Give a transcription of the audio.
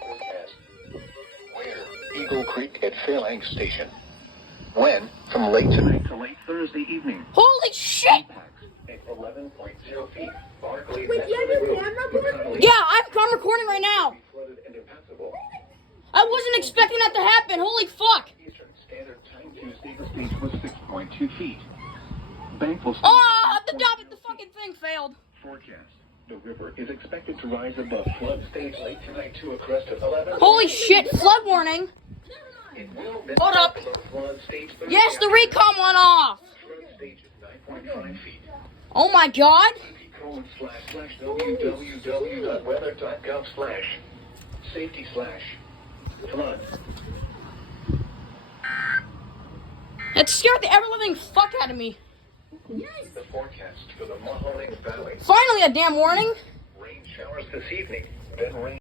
forecast. Where? Eagle Creek at Phalanx Station. When? From late tonight to late Thursday evening. Holy shit! At 11.0 feet. Barclay. Wait, do you have your camera, boy? Yeah, I'm recording right now. Flooded and impassable. I wasn't expecting that to happen. Holy fuck! Eastern Standard Time Tuesday, the stage was 6.2 feet. Bank will The fucking thing failed. forecast. The river is expected to rise above flood stage late tonight to a crest of 11. Holy shit! Flood warning. It will Hold up. flood stage Yes, the recon went off. flood stage is 9.5 feet. Oh my god. www.weather.gov/safety/flood. That scared the ever-living fuck out of me. The forecast for the Mahoning Valley. Finally, a damn warning. Rain showers this evening, then rain.